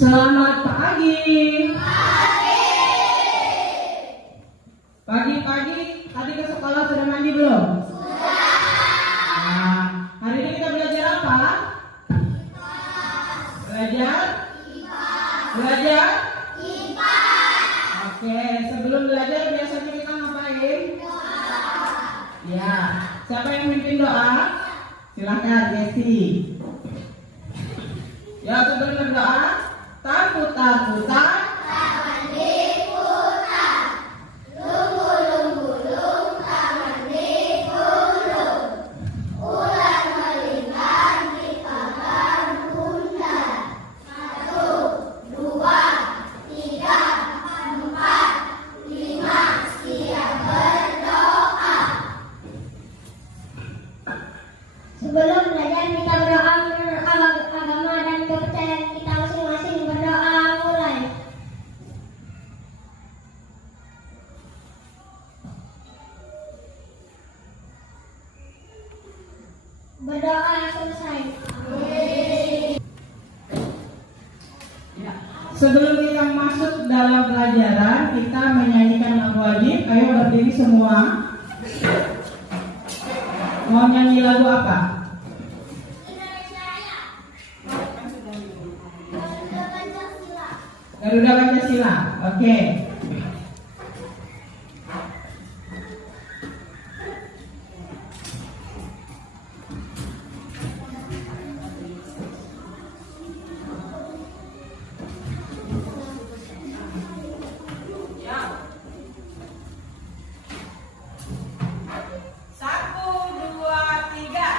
Selamat pagi. Pagi-pagi tadi ke sekolah sudah mandi belum? Nah, hari ini kita belajar apa? Belajar? Oke, sebelum belajar biasanya kita ngapain? Ya, siapa yang mimpin doa? Silakan, Yesi. Ya, sebelum berdoa, takutan. Sebelum belajar kita berdoa menurut agama dan kepercayaan kita masing-masing. Berdoa mulai. Berdoa selesai. Ya. Sebelum kita masuk dalam pelajaran, kita menyanyikan lagu wajib. Ayo berdiri semua. Mau nyanyi lagu apa? Garuda Pancasila. Oke. Satu, dua, tiga.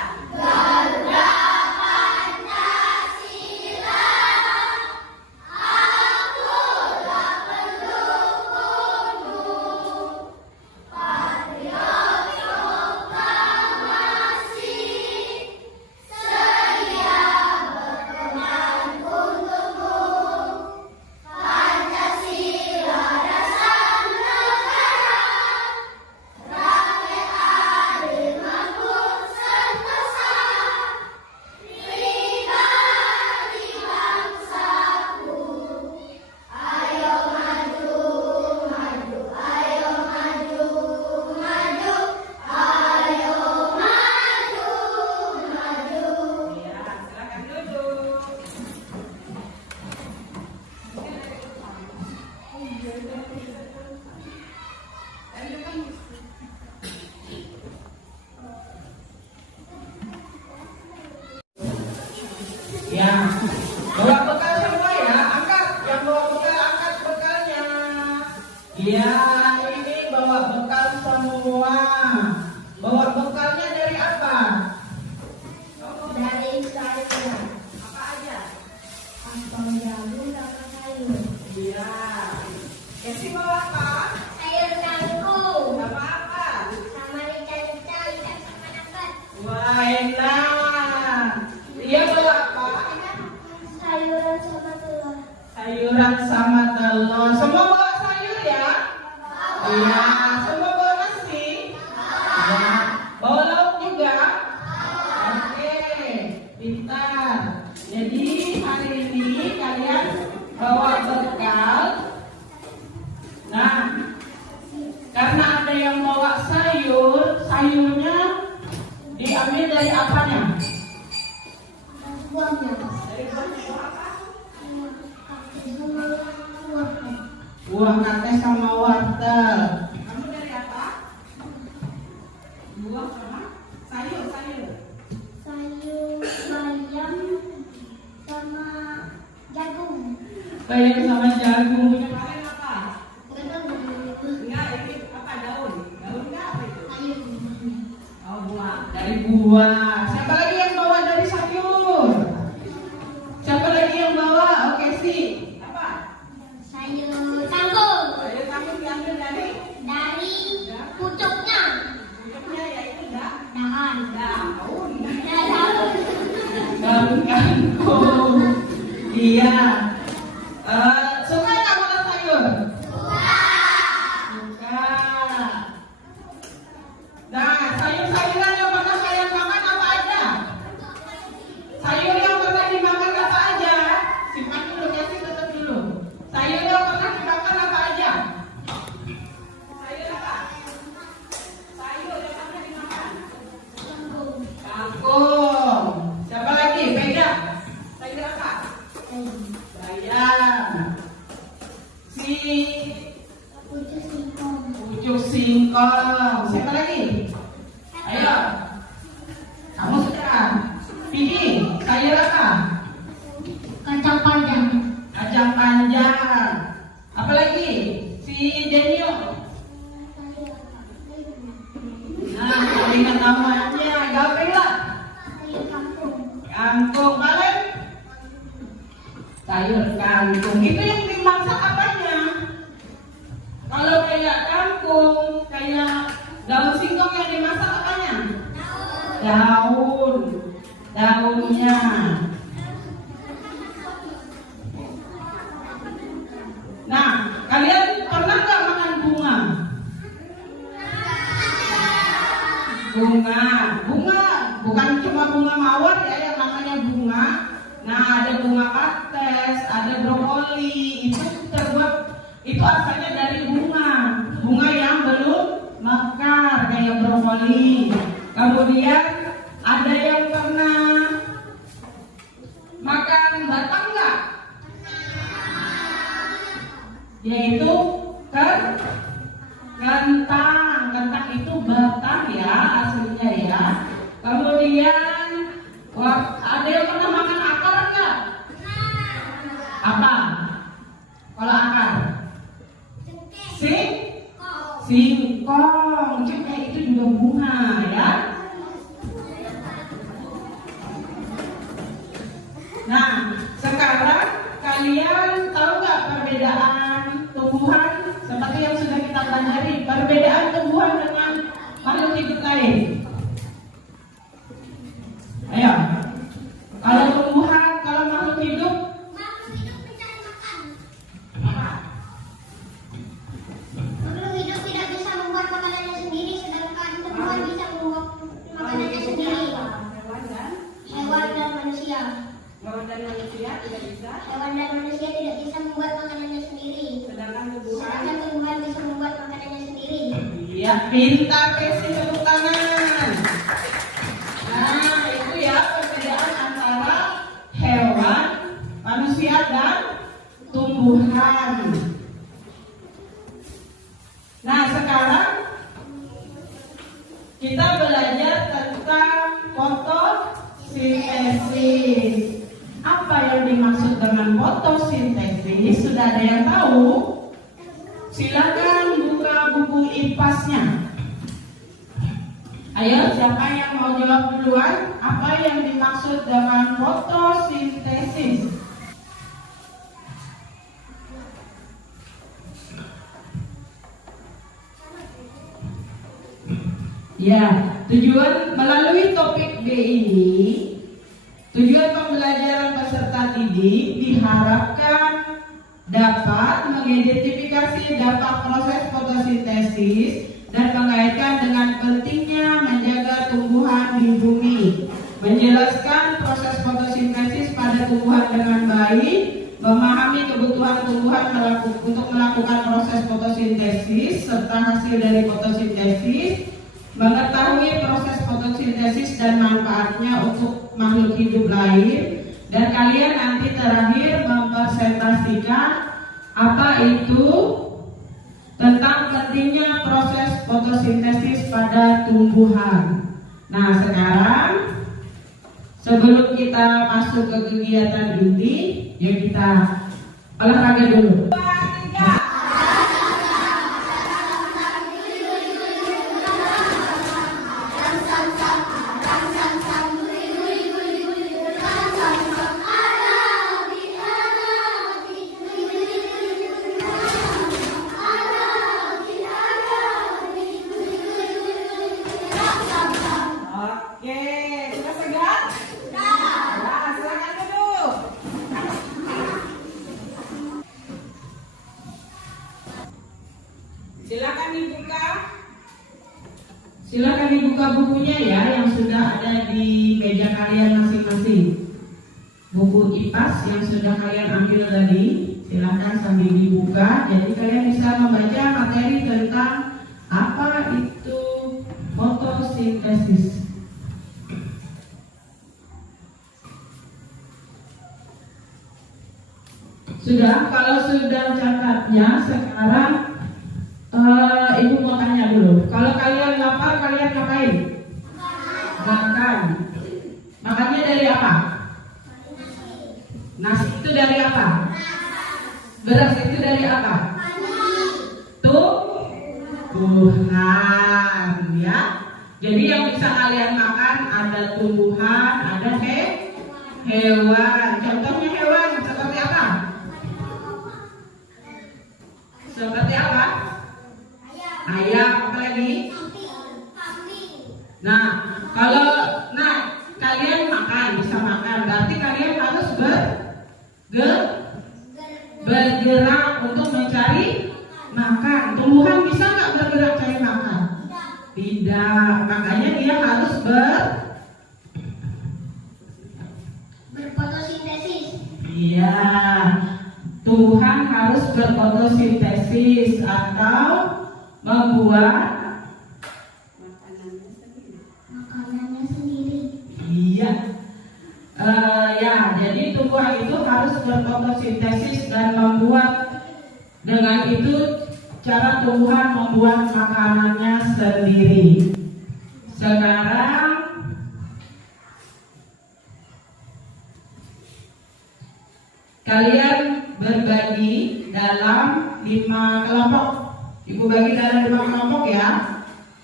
Ya, bawa bekal semua ya, angkat. Yang bawa bekal, angkat bekalnya. Ya, ini bawa bekal semua. Bawa bekalnya dari apa? Dari saya. Apa aja? Angpau jagung sama sayur. Iya. Esi bawa apa? Sayur kangkung. Sama apa? Sama rica-rica, ikan sama nangka. Wah, enak. Dia bawa apa? Sayuran sama telur. Sayuran sama telur. Semua bawa sayur ya? Iya. Semua bawa nasi? Ya. Bawa lauk juga? Oke. Pintar. Jadi hari ini kalian bawa bekal. Nah, karena ada yang bawa sayur, sayurnya diambil dari apanya? Buahnya. Dari buahnya apa? Sama buahnya. Buah kate sama wortel. Kamu dari apa? Buah sama sayur. Sayur bayam sama jagung. Bayam sama jagung. Kemarin apa? Sayur. Enggak, ini apa daun? Daun enggak apa itu? Sayur. Oh, buah. Dari buah. Siapa lagi yang bawa dari sayur? Siapa lagi yang bawa? Oke sih. Apa? Sayur kangkung. Sayur kamu diambil dari Pucuknya. pucuknya yaitu Dahan. daun. Daun. Daun kangkung. Iya. Suka nggak makan sayur? Suka. Nah, sayur-sayuran yang pernah kalian makan apa aja? Sayur yang pernah dimakan apa aja? Simpan dulu, kasih ke bayam. Si Pucuk singkong. pucuk singkong. Siapa lagi? Ayo. Kamu sudah. Pilih sayur apa? Kacang panjang. Kacang panjang. Apa lagi? Si Denio. Nah, ingat namanya. Gabriela. Sayur kangkung. Kangkung balik. Sayur kangkung. Itu yang dimasak apanya? Kalau kayak kangkung, kayak daun singkong yang dimasak apanya? Daun. Daunnya. Nah, kalian pernah nggak makan bunga? Bunga, bunga, bukan cuma bunga mawar ya yang namanya bunga. Nah, ada bunga kaktus, ada brokoli, itu terbuat, itu asalnya dari bunga, bunga yang belum mekar kayak brokoli. Kemudian ada yang pernah makan batang nggak? Yaitu kentang. Kentang itu batang ya aslinya ya. Kemudian ada yang pernah makan akar enggak? Apa? Kalau akar? Singkong. Cengkeh itu juga bunga ya. Nah, sekarang kalian tahu nggak perbedaan tumbuhan seperti yang sudah kita pelajari, perbedaan tumbuhan dengan makhluk hidup lain? Ayo, kalau tumbuhan, kalau makhluk hidup mencari makan. apa? Makhluk hidup tidak bisa membuat makanannya sendiri, sedangkan tumbuhan bisa membuat makanannya sendiri. Hewan dan manusia. Hewan dan manusia tidak bisa, Hewan dan manusia tidak bisa membuat makanannya sendiri. sedangkan Sedangkan tumbuhan bisa membuat makanannya sendiri. Iya, pintar, kasih tepuk tangan. Nah, itu ya perbedaan antara hewan, manusia, dan tumbuhan. Nah, sekarang kita belajar tentang fotosintesis. Apa yang dimaksud dengan fotosintesis? Sudah ada yang tahu? Silakan buka buku IPAS-nya. Ayo, siapa yang mau jawab duluan? Apa yang dimaksud dengan fotosintesis? Ya, tujuan melalui topik B ini, tujuan pembelajaran peserta didik diharapkan dapat mengidentifikasi dampak proses fotosintesis dan mengaitkan dengan pentingnya menjaga tumbuhan di bumi, menjelaskan proses fotosintesis pada tumbuhan dengan baik, memahami kebutuhan tumbuhan untuk melakukan proses fotosintesis serta hasil dari fotosintesis, mengetahui proses fotosintesis dan manfaatnya untuk makhluk hidup lain, dan kalian nanti terakhir mempresentasikan apa itu tentang pentingnya proses fotosintesis pada tumbuhan. Nah, sekarang sebelum kita masuk ke kegiatan inti, yuk kita olahraga dulu. Silakan dibuka bukunya ya yang sudah ada di meja kalian masing-masing. Buku IPAS yang sudah kalian ambil tadi, silakan sambil dibuka. Jadi kalian bisa membaca materi tentang apa itu fotosintesis. Sudah, kalau sudah catatnya, sekarang Ibu mau tanya dulu. Kalau kalian lapar, kalian ngapain? Makan. Makannya dari apa? Nasi itu dari apa? Beras itu dari apa? Tumbuhan, ya. Jadi yang bisa kalian makan ada tumbuhan, ada hewan. Contohnya hewan seperti apa? Seperti apa? Ayam, apa lagi? Nah, kalian makan, bisa makan. Berarti kalian harus bergerak untuk mencari makan. Tumbuhan bisa nggak bergerak cari makan? Tidak. Makanya dia harus berfotosintesis. Iya. Tumbuhan harus berfotosintesis atau membuat makanannya sendiri. Iya. Ya, jadi tumbuhan itu harus berfotosintesis dan membuat, dengan itu cara tumbuhan membuat makanannya sendiri. Sekarang kalian berbagi dalam 5 kelompok. Ibu bagi dalam 5 kelompok ya.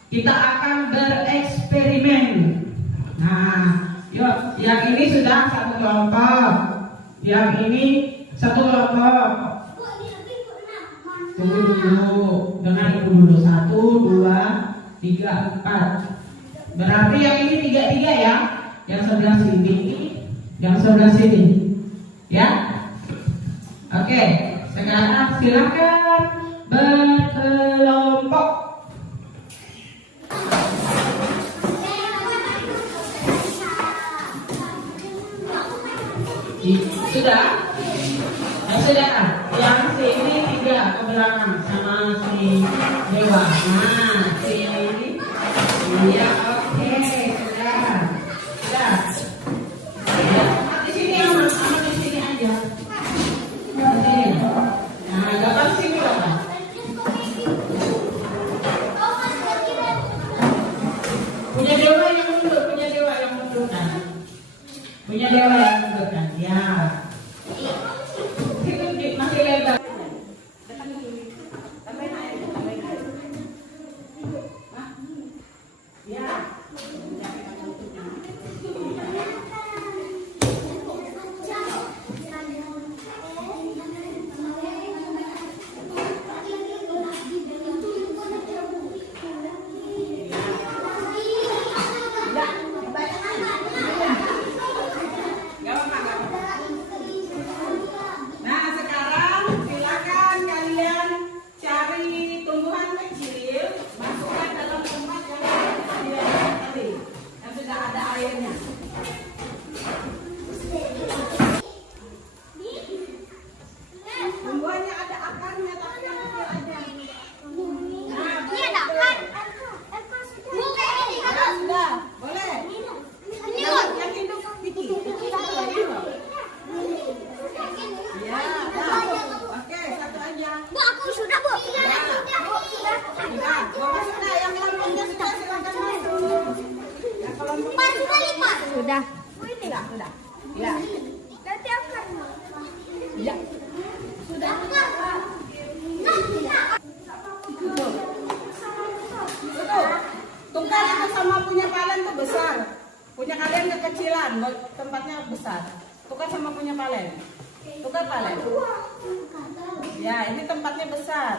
Kita akan bereksperimen. Nah, yuk, yang ini sudah satu kelompok, yang ini satu kelompok. Tunggu dulu, dengan ibu dulu. 1, 2, 3, 4. Berarti yang ini 3 ya. Yang sebelah sini, yang sebelah sini, ya. Oke, sekarang silakan berkelompok. Sudah? Ya sudah. Yang sini 3 ke belakang sama si Dewa. Nah, sini. Iya, oke, sudah. Sudah. Ya, di sini aman, di sini aja. Di sini. Nah, gambar sini loh. Punya dewa yang mundur kan? Punya dewa yang mundur kan? Ya. Itu masih lebar. Ya. Nah, sekarang silakan kalian cari tumbuhan kecil, masukkan dalam tempat yang disediakan tadi, yang sudah ada airnya. Tumbuhannya ada akarnya, tapi yang kecil aja. Ini ada kan? Ya, sudah, boleh. Yang induk Vicky. Ya, oke, satu aja. Bu, aku sudah, Bu. Ya, mau masuk dah. Yang kelompoknya sudah, silakan masuk. Yang kelompok Sudah. sudah. Ya. Nanti akan. Ya. Sudah. Betul. Tukar itu sama punya kalian tuh besar. Punya kalian kekecilan, tempatnya besar. Tukar sama punya kalian. Tukar kalian. Ya, ini tempatnya besar.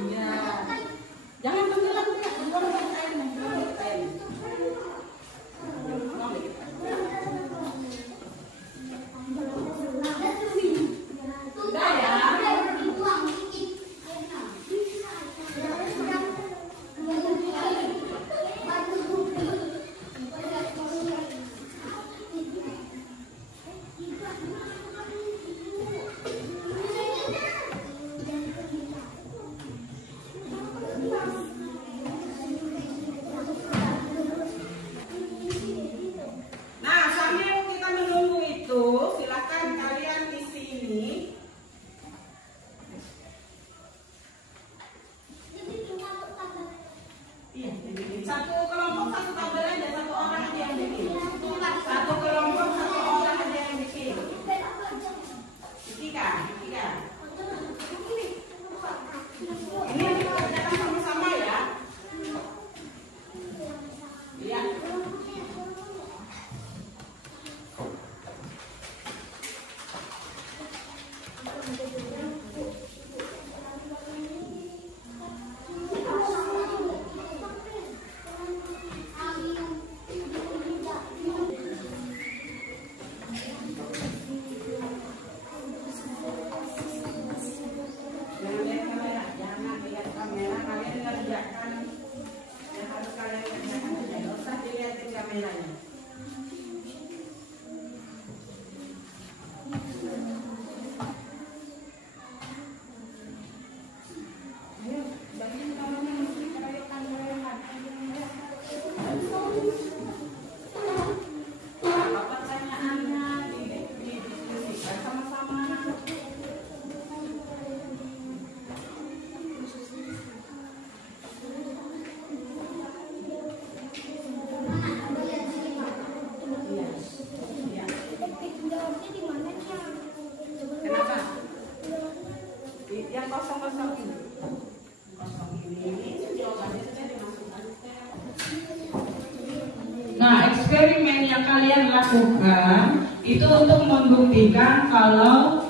Iya. Jangan tenggelam ya, buang airnya. Sudah ya. kosong-kosong ini. Kosong ini jawabannya sudah dimasukkan. Nah, eksperimen yang kalian lakukan itu untuk membuktikan kalau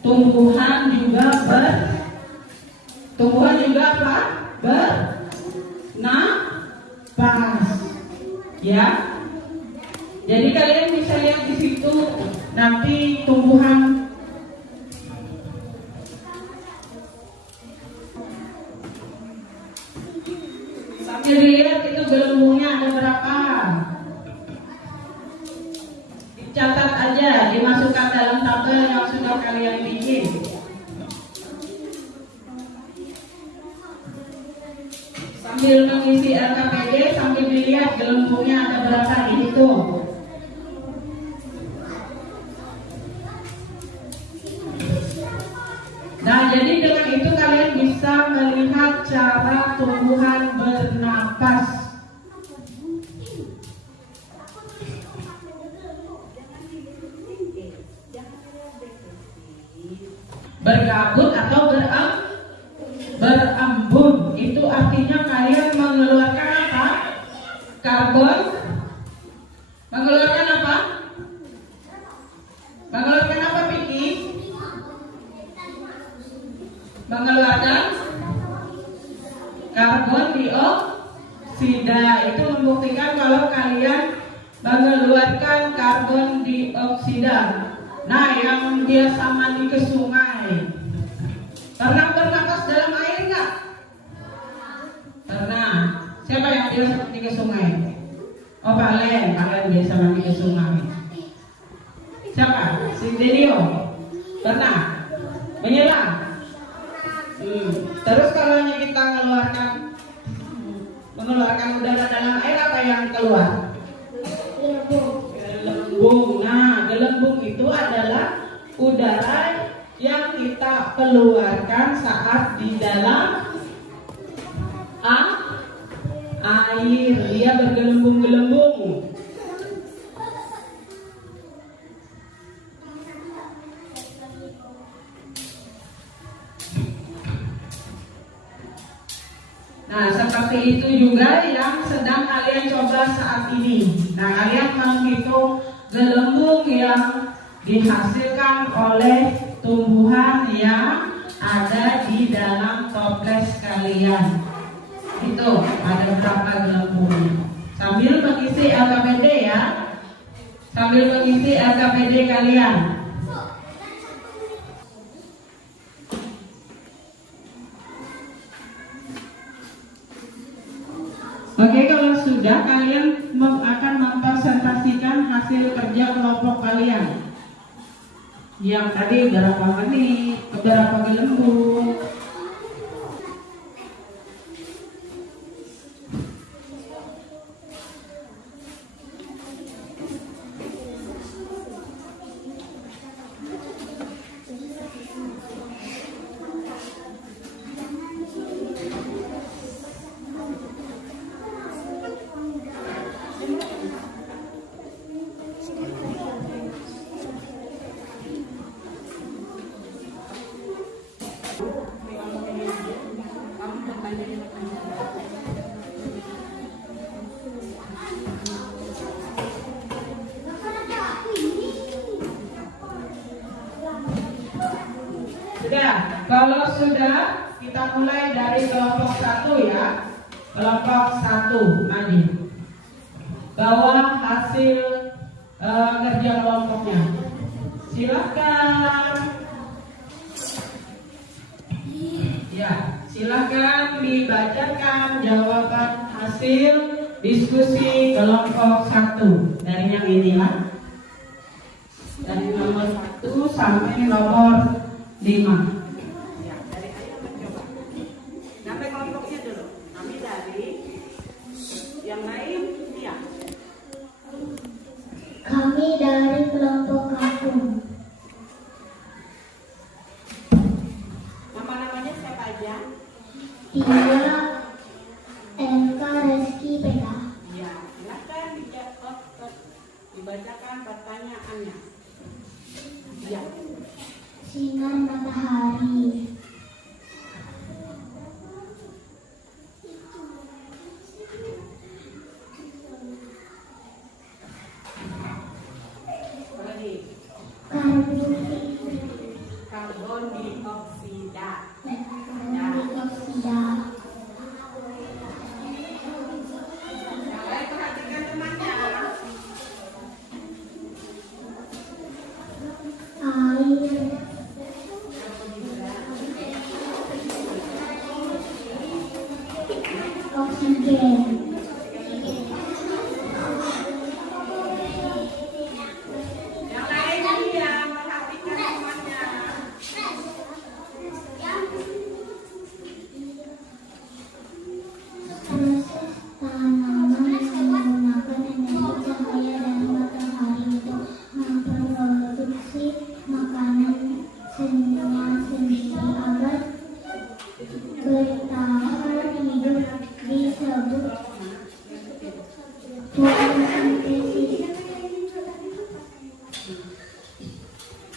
tumbuhan juga apa? Bernapas. Ya. Jadi kalian bisa lihat di situ nanti tumbuhan sambil dilihat itu gelembungnya ada berapa. Dicatat aja, dimasukkan dalam tabel yang sudah kalian bikin. Sambil mengisi LKPD, sambil dilihat gelembungnya ada berapa, dihitung. Nah, jadi dengan itu kalian bisa melihat cara tumbuhan bernapas. Bergabut atau berembun. Itu artinya kalian mengeluarkan apa? Karbon. Mengeluarkan apa? Mengeluarkan apa, Piki? Mengeluarkan karbon dioksida. Itu membuktikan kalau kalian mengeluarkan karbon dioksida. Nah, yang biasa mandi ke sungai, pernah bernapas dalam air nggak? Pernah. Siapa yang biasa mandi ke sungai? Oh, kalian biasa mandi ke sungai. Siapa? Si Dedio? Pernah? Menyelam? Terus kalau kita mengeluarkan udara dalam air, apa yang keluar? Gelembung. Nah, gelembung itu adalah udara yang kita keluarkan saat di dalam air. Dia bergelembung-gelembung. Nah, seperti itu juga yang sedang kalian coba saat ini. Nah, kalian menghitung gelembung yang dihasilkan oleh tumbuhan yang ada di dalam toples kalian. Itu ada berapa gelembungnya. Sambil mengisi LKPD ya. Sambil mengisi LKPD kalian. Oke, kalau sudah kalian akan mempresentasikan hasil kerja kelompok kalian. Yang tadi berapa menit, berapa gelembung. Sudah, kalau sudah kita mulai dari kelompok 1 ya. Kelompok 1, maju. Bawa hasil kerja kelompoknya. Silakan. Ya, silakan dibacakan jawaban hasil diskusi kelompok 1 dari yang inilah. Dari nomor 1 sampai nomor 5. Ya, dari ayo mencoba. Sampai kelompoknya dulu. Kami dari yang lain, ya. Kami dari kelompok aku. Nama-namanya siapa aja? Tia, MK, Reski, Peka. Ya, silakan dibacakan pertanyaannya. Ya. Sinar matahari. oksigen. Yang lain lagi yang perhatikan semuanya. Proses tanaman menggunakan energi cahaya dari matahari untuk memproduksi makanan sendiri agar bertahan hidup disebut fotosintesis.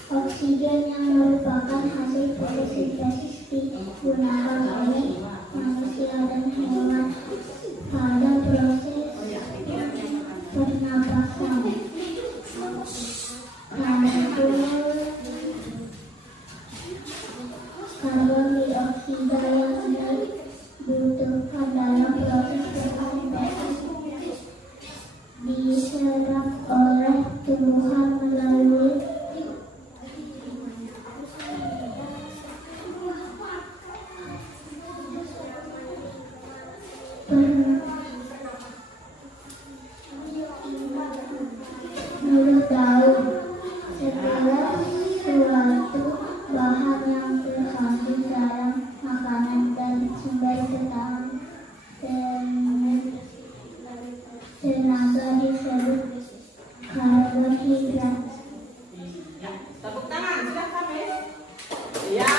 Oksigen yang merupakan hasil fotosintesis digunakan oleh manusia dan hewan pada proses pernapasan. Karbon dioksida yang dibutuhkan dalam proses fotosintesis diserap oleh tumbuhan melalui mulut daun. Segala suatu bahan yang terkandung dalam makanan dan sumber tenaga disebut karbohidrat. Ya, tepuk tangan sudah sampai. Ya.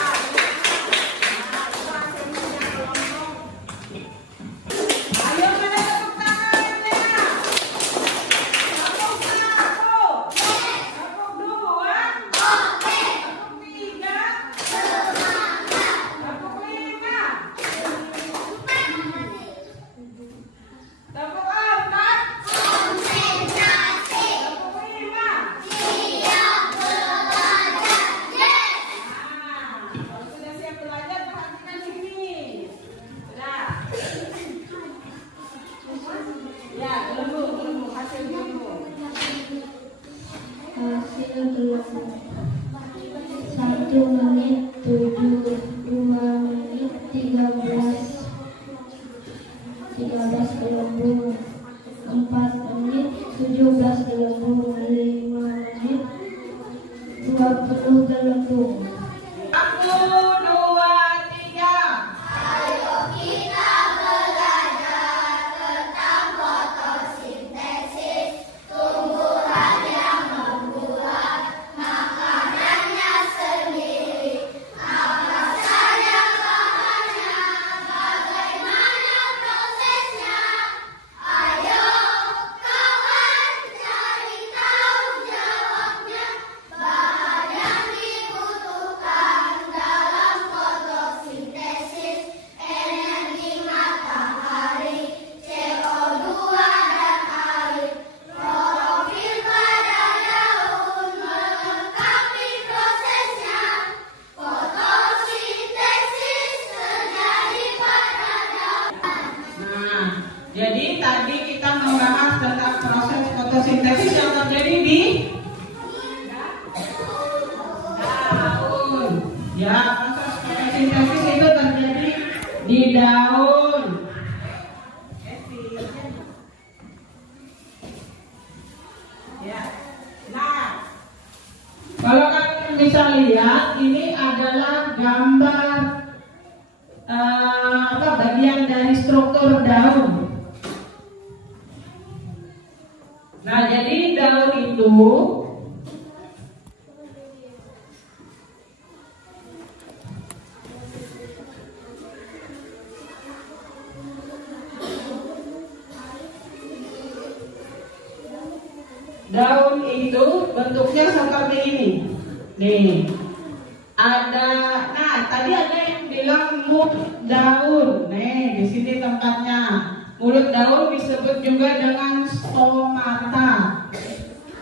Ayo mana tepuk tangan ya. Tepuk dua. Tepuk tiga. Tepuk lima. Tepuk empat. Tepuk lima. Kalau sudah siap belajar, perhatikan sini. Sudah. Ya, belum hasil belum. Hasil gelembung 1 menit 2 menit 13 gelembung, 4 menit 17 gelembung, 5 menit 20 gelembung. 1, 2, 3. Jadi tadi kita membahas tentang proses fotosintesis yang terjadi di daun. Ya, proses fotosintesis itu terjadi di daun. Ya. Nah, Kalau kalian bisa lihat, ini adalah gambar bagian dari struktur daun. Nah, jadi daun itu bentuknya seperti ini. Nih. Nah tadi ada yang bilang mulut daun. Nih, di sini tempatnya. Mulut daun disebut juga dengan stomata.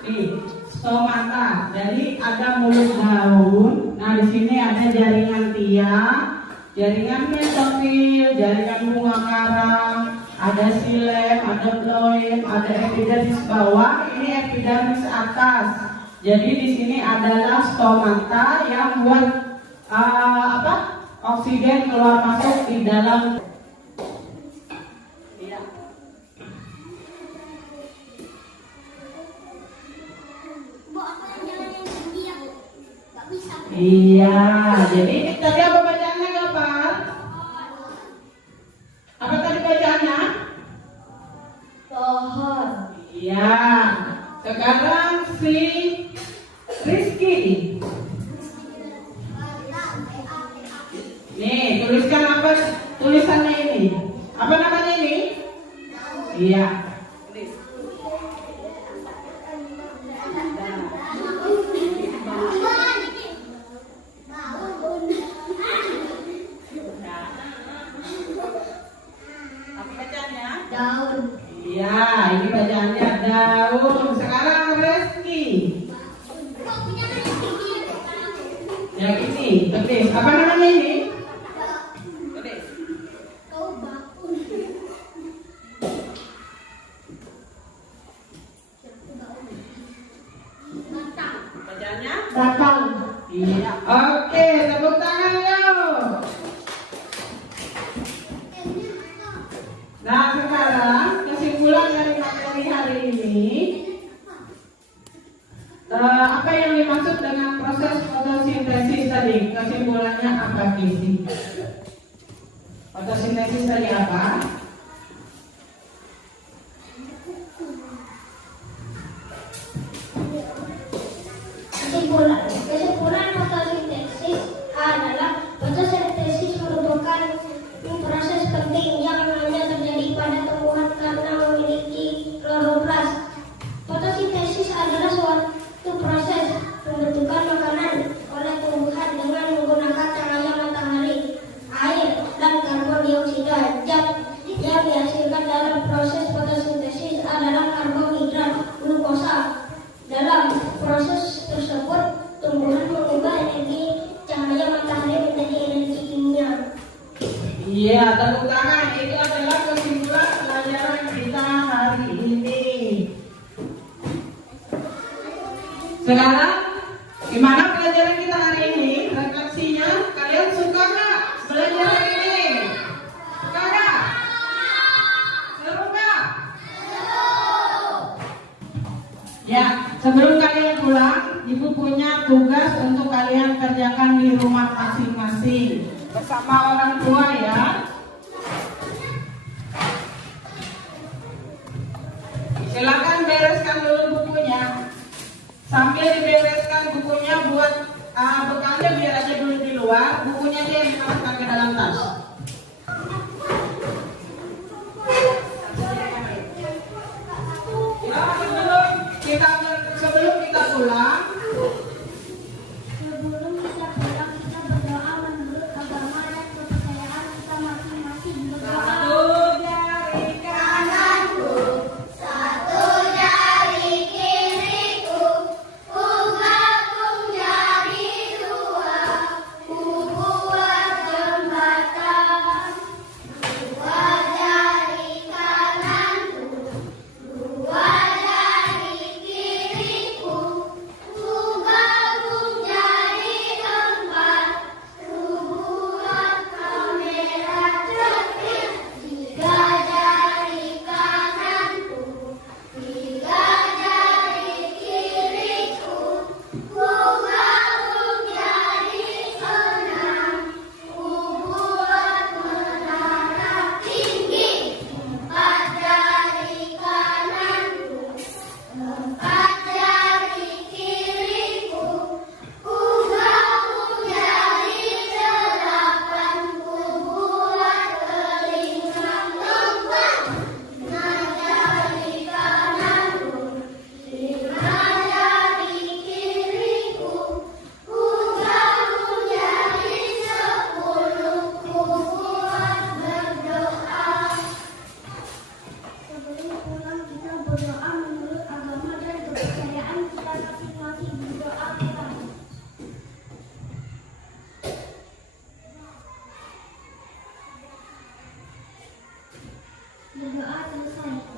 Nih, stomata. Jadi ada mulut daun. Nah, di sini ada jaringan tiang, jaringan mesofil, jaringan bunga karang, ada xilem, ada phloem, ada epidermis bawah, ini epidermis atas. Jadi di sini adalah stomata yang buat oksigen keluar masuk di dalam. Iya, jadi tadi apa bacaannya apa? Apa tadi bacaannya? Pohon. Iya. Sekarang si Rizky. Nih, tuliskan apa tulisannya ini? Apa namanya ini? Iya. Tulis. Apa bacaannya? Daun. Iya, ini bacaannya daun. Sekarang Rizky. Ya ini, tulis. Apa namanya ini? Tulis. Bacaannya? Batang. Iya. Oke, tepuk tangan yuk. Nah, sekarang kesimpulan dari materi hari ini, apa yang dimaksud dengan proses fotosintesis tadi? Kesimpulannya apa, Kisi? Fotosintesis tadi apa? Kesimpulan fotosintesis adalah fotosintesis merupakan proses penting yang hanya terjadi pada tumbuhan karena memiliki kloroplas. Fotosintesis adalah suatu proses pembentukan makanan oleh tumbuhan dengan menggunakan cahaya matahari, air, dan karbon dioksida. Zat yang dihasilkan dalam proses fotosintesis adalah karbohidrat glukosa. Dalam proses tersebut, tumbuhan mengubah energi cahaya matahari menjadi energi kimia. Iya, tepuk tangan. Itu adalah kesimpulan pelajaran kita hari ini. Sekarang, gimana pelajaran kita hari ini? Refleksinya, kalian suka nggak belajar hari ini? Suka nggak? Seru nggak? Ya, sebelum kalian pulang, Ibu punya tugas untuk kalian kerjakan di rumah masing-masing bersama orang tua ya. Silakan bereskan dulu bukunya. Sambil dibereskan bukunya buat bekalnya biar aja dulu di luar, bukunya dia yang dimasukkan ke dalam tas. Sebelum kita pulang, Kita berdoa menurut agama dan kepercayaan kita masing-masing. Berdoa. satu jari kananku, Satu jari kiriku, ku gabung jadi dua, ku buat jembatan. Dua jari kananku, dua jari kiriku, ku gabung jadi empat, ku buat kamera terakhir. Tiga jari kananku, tiga jari kiriku, ku gabung jadi enam, ku buat menara tinggi. Empat jari kananku, empat jari kiriku, ku gabung jadi delapan, ku buat telinga lompat. Lima jari kananku, lima jari kiriku, ku gabung jadi 10, ku buat berdoa. Sebelum pulang kita berdoa menurut agama dan kepercayaan kita masing-masing. Berdoa kita. Berdoa selesai.